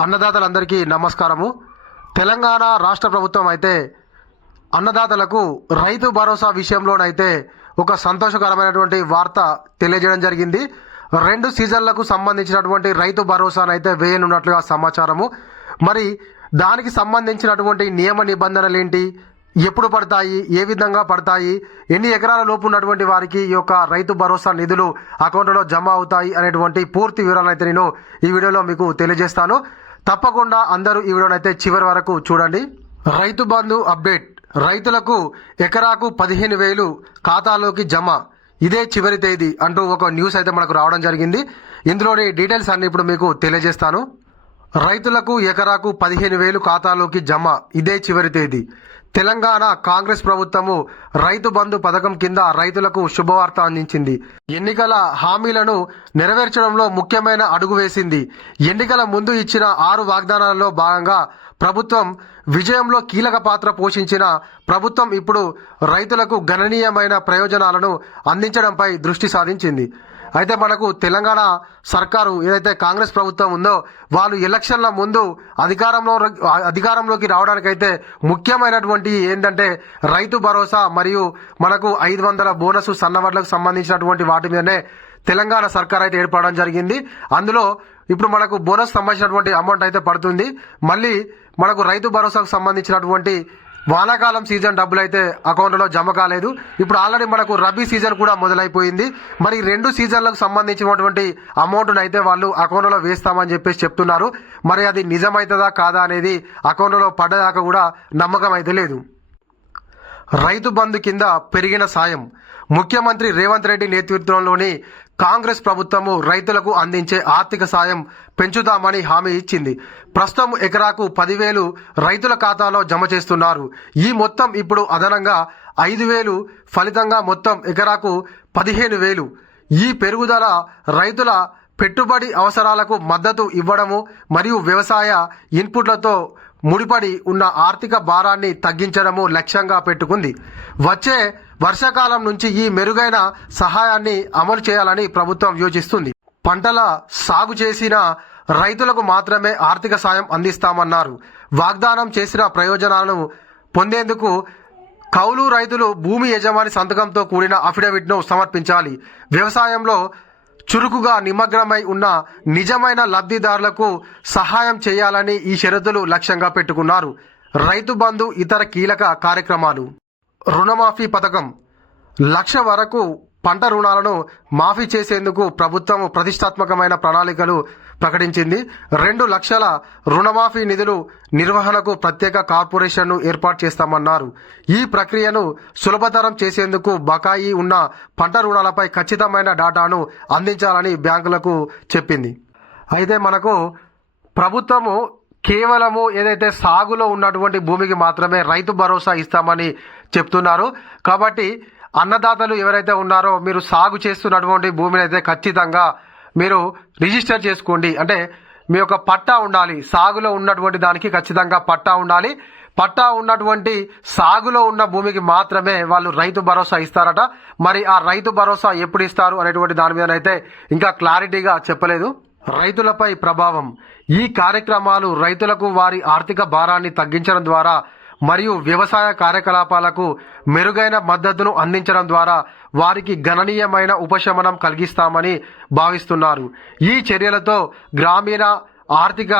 అన్నదాతలందరికీ నమస్కారము. తెలంగాణ రాష్ట్ర ప్రభుత్వం అయితే అన్నదాతలకు రైతు భరోసా విషయంలోనైతే ఒక సంతోషకరమైనటువంటి వార్త తెలియజేయడం జరిగింది. రెండు సీజన్లకు సంబంధించినటువంటి రైతు భరోసానైతే వేయనున్నట్లుగా సమాచారము. మరి దానికి సంబంధించినటువంటి నియమ నిబంధనలు ఏంటి ఎప్పుడు పడతాయి? ఏ విధంగా పడతాయి? ఎన్ని ఎకరాల లోపు ఉన్నటువంటి వారికి ఈ యొక్క రైతు భరోసా నిధులు అకౌంట్లో జమ అవుతాయి అనేటువంటి పూర్తి వివరాలు అయితే నేను ఈ వీడియోలో మీకు తెలియజేస్తాను. తప్పకుండా అందరూ ఈ వీడియోని అయితే చివరి వరకు చూడండి. రైతు బంధు అప్డేట్. రైతులకు ఎకరాకు పదిహేను వేలు ఖాతాలోకి జమ. ఇదే చివరి తేదీ అంటూ ఒక న్యూస్ అయితే మనకు రావడం జరిగింది. ఇందులోని డీటెయిల్స్ అన్ని ఇప్పుడు మీకు తెలియజేస్తాను. రైతులకు ఎకరాకు పదిహేను వేలు ఖాతాలోకి జమ. ఇదే చివరి తేదీ. తెలంగాణ కాంగ్రెస్ ప్రభుత్వము రైతు బంధు పథకం కింద రైతులకు శుభవార్త అందించింది. ఎన్నికల హామీలను నెరవేర్చడంలో ముఖ్యమైన అడుగు వేసింది. ఎన్నికల ముందు ఇచ్చిన ఆరు వాగ్దానాలలో భాగంగా ప్రభుత్వం విజయంలో కీలక పాత్ర పోషించిన ప్రభుత్వం ఇప్పుడు రైతులకు గణనీయమైన ప్రయోజనాలను అందించడంపై దృష్టి సారించింది. అయితే మనకు తెలంగాణ సర్కారు ఏదైతే కాంగ్రెస్ ప్రభుత్వం ఉందో వాళ్ళు ఎలక్షన్ల ముందు అధికారంలో అధికారంలోకి రావడానికైతే ముఖ్యమైనటువంటి ఏంటంటే రైతు భరోసా మరియు మనకు ఐదు వందల బోనస్ సన్నవడ్లకు సంబంధించినటువంటి వాటి మీదనే తెలంగాణ సర్కార్ అయితే ఏర్పడడం జరిగింది. అందులో ఇప్పుడు మనకు బోనస్ సంబంధించినటువంటి అమౌంట్ అయితే పడుతుంది. మళ్ళీ మనకు రైతు భరోసాకు సంబంధించినటువంటి వానాకాలం సీజన్ డబ్బులు అయితే అకౌంట్లో జమ కాలేదు. ఇప్పుడు ఆల్రెడీ మనకు రబీ సీజన్ కూడా మొదలైపోయింది. మరి రెండు సీజన్లకు సంబంధించినటువంటి అమౌంట్ను అయితే వాళ్ళు అకౌంట్లో వేస్తామని చెప్పేసి చెప్తున్నారు. మరి అది నిజమవుతుందా కాదా అనేది అకౌంట్లో పడ్డదాకా కూడా నమ్మకం అయితే లేదు. రైతు బంధు కింద పెరిగిన సాయం. ముఖ్యమంత్రి రేవంత్ రెడ్డి నేతృత్వంలోని కాంగ్రెస్ ప్రభుత్వము రైతులకు అందించే ఆర్థిక సాయం పెంచుతామని హామీ ఇచ్చింది. ప్రస్తుతం ఎకరాకు పదివేలు రైతుల ఖాతాలో జమ చేస్తున్నారు. ఈ మొత్తం ఇప్పుడు అదనంగా ఐదు వేలు ఫలితంగా మొత్తం ఎకరాకు పదిహేను వేలు. ఈ పెరుగుదల రైతుల పెట్టుబడి అవసరాలకు మద్దతు ఇవ్వడము మరియు వ్యవసాయ ఇన్పుట్లతో ముడిపడి ఉన్న ఆర్థిక భారాన్ని తగ్గించడము లక్ష్యంగా పెట్టుకుంది. వచ్చే వర్షాకాలం నుంచి ఈ మెరుగైన సహాయాన్ని అమలు చేయాలని ప్రభుత్వం యోచిస్తుంది. పంటల సాగు చేసిన రైతులకు మాత్రమే ఆర్థిక సాయం అందిస్తామన్నారు. వాగ్దానం చేసిన ప్రయోజనాలను పొందేందుకు కౌలు రైతులు భూమి యజమాని సంతకంతో కూడిన అఫిడవిట్ను సమర్పించాలి. వ్యవసాయంలో చురుకుగా నిమగ్నమై ఉన్న నిజమైన లబ్ధిదారులకు సహాయం చేయాలని ఈ షరతులు లక్ష్యంగా పెట్టుకున్నారు. రైతు బంధు ఇతర కీలక కార్యక్రమాలు. రుణమాఫీ పథకం లక్ష వరకు పంట రుణాలను మాఫీ చేసేందుకు ప్రభుత్వం ప్రతిష్టాత్మకమైన ప్రణాళికలు ప్రకటించింది. రెండు లక్షల రుణమాఫీ నిధులు నిర్వహణకు ప్రత్యేక కార్పొరేషన్ను ఏర్పాటు చేస్తామన్నారు. ఈ ప్రక్రియను సులభతరం చేసేందుకు బకాయి ఉన్న పంట రుణాలపై ఖచ్చితమైన డాటాను అందించాలని బ్యాంకులకు చెప్పింది. అయితే మనకు ప్రభుత్వము కేవలము ఏదైతే సాగులో ఉన్నటువంటి భూమికి మాత్రమే రైతు భరోసా ఇస్తామని చెప్తున్నారు. కాబట్టి అన్నదాతలు ఎవరైతే ఉన్నారో మీరు సాగు చేస్తున్నటువంటి భూమిని అయితే ఖచ్చితంగా మీరు రిజిస్టర్ చేసుకోండి. అంటే మీ యొక్క పట్టా ఉండాలి. సాగులో ఉన్నటువంటి దానికి ఖచ్చితంగా పట్టా ఉండాలి. పట్టా ఉన్నటువంటి సాగులో ఉన్న భూమికి మాత్రమే వాళ్ళు రైతు భరోసా ఇస్తారట. మరి ఆ రైతు భరోసా ఎప్పుడు ఇస్తారు అనేటువంటి దాని మీదనైతే ఇంకా క్లారిటీగా చెప్పలేదు. రైతులపై ప్రభావం. ఈ కార్యక్రమాలు రైతులకు వారి ఆర్థిక భారాన్ని తగ్గించడం ద్వారా మరియు వ్యవసాయ కార్యకలాపాలకు మెరుగైన మద్దతును అందించడం ద్వారా వారికి గణనీయమైన ఉపశమనం కలిగిస్తామని భావిస్తున్నారు. ఈ చర్యలతో గ్రామీణ ఆర్థిక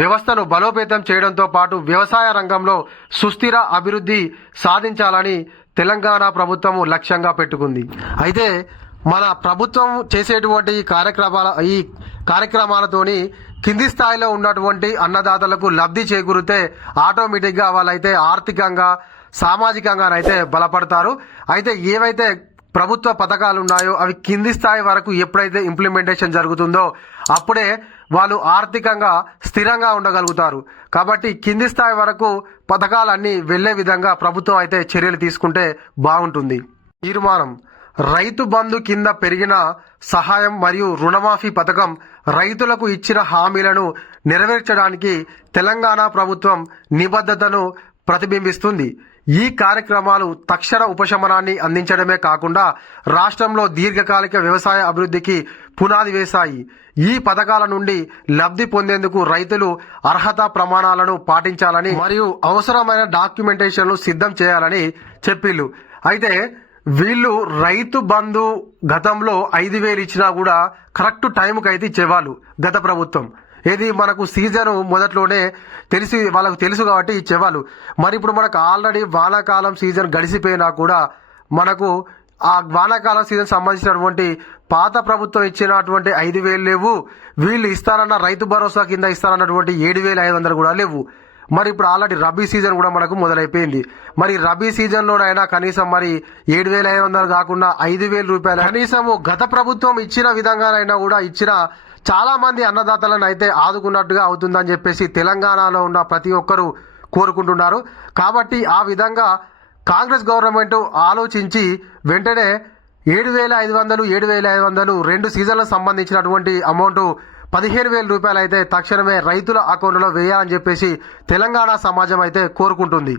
వ్యవస్థను బలోపేతం చేయడంతో పాటు వ్యవసాయ రంగంలో సుస్థిర అభివృద్ధి సాధించాలని తెలంగాణ ప్రభుత్వము లక్ష్యంగా పెట్టుకుంది. అయితే మన ప్రభుత్వం చేసేటువంటి ఈ కార్యక్రమాల ఈ కార్యక్రమాలతోని కింది స్థాయిలో ఉన్నటువంటి అన్నదాతలకు లబ్ధి చేకూరితే ఆటోమేటిక్గా వాళ్ళైతే ఆర్థికంగా సామాజికంగానైతే బలపడతారు. అయితే ఏవైతే ప్రభుత్వ పథకాలు ఉన్నాయో అవి కింది స్థాయి వరకు ఎప్పుడైతే ఇంప్లిమెంటేషన్ జరుగుతుందో అప్పుడే వాళ్ళు ఆర్థికంగా స్థిరంగా ఉండగలుగుతారు. కాబట్టి కింది స్థాయి వరకు పథకాలన్నీ వెళ్ళే విధంగా ప్రభుత్వం అయితే చర్యలు తీసుకుంటే బాగుంటుంది. తీర్మానం. రైతు బంధు కింద పెరిగిన సహాయం మరియు రుణమాఫీ పథకం రైతులకు ఇచ్చిన హామీలను నెరవేర్చడానికి తెలంగాణ ప్రభుత్వం నిబద్ధతను ప్రతిబింబిస్తుంది. ఈ కార్యక్రమాలు తక్షణ ఉపశమనాన్ని అందించడమే కాకుండా రాష్ట్రంలో దీర్ఘకాలిక వ్యవసాయ అభివృద్ధికి పునాది వేశాయి. ఈ పథకాల నుండి లబ్ధి పొందేందుకు రైతులు అర్హత ప్రమాణాలను పాటించాలని మరియు అవసరమైన డాక్యుమెంటేషన్లు సిద్ధం చేయాలని చెప్పిళ్ళు. అయితే వీళ్ళు రైతు బంధు గతంలో ఐదు వేలు ఇచ్చినా కూడా కరెక్ట్ టైంకి అయితే ఇచ్చేవాళ్ళు గత ప్రభుత్వం. ఏది మనకు సీజన్ మొదట్లోనే తెలిసి వాళ్ళకు తెలుసు కాబట్టి ఇచ్చేవాళ్ళు. మరి ఇప్పుడు మనకు ఆల్రెడీ వానాకాలం సీజన్ గడిచిపోయినా కూడా మనకు ఆ వానాకాలం సీజన్ సంబంధించినటువంటి పాత ప్రభుత్వం ఇచ్చినటువంటి ఐదు వేలు లేవు. వీళ్ళు ఇస్తారన్న రైతు భరోసా కింద ఇస్తారన్నటువంటి ఏడు వేల ఐదు వందలు కూడా లేవు. మరి ఇప్పుడు ఆల్రెడీ రబీ సీజన్ కూడా మనకు మొదలైపోయింది. మరి రబీ సీజన్లోనైనా కనీసం మరి ఏడు వేల ఐదు వందలు కాకుండా ఐదు వేల రూపాయలు కనీసము గత ప్రభుత్వం ఇచ్చిన విధంగానైనా కూడా ఇచ్చిన చాలా మంది అన్నదాతలను అయితే ఆదుకున్నట్టుగా అవుతుందని చెప్పేసి తెలంగాణలో ఉన్న ప్రతి ఒక్కరూ కోరుకుంటున్నారు. కాబట్టి ఆ విధంగా కాంగ్రెస్ గవర్నమెంట్ ఆలోచించి వెంటనే ఏడు వేల ఐదు వందలు ఏడు వేల ఐదు వందలు రెండు సీజన్లకు సంబంధించినటువంటి అమౌంట్ పదిహేను వేల రూపాయలు అయితే తక్షణమే రైతుల అకౌంట్లో వేయాలని చెప్పేసి తెలంగాణ సమాజం అయితే కోరుకుంటుంది.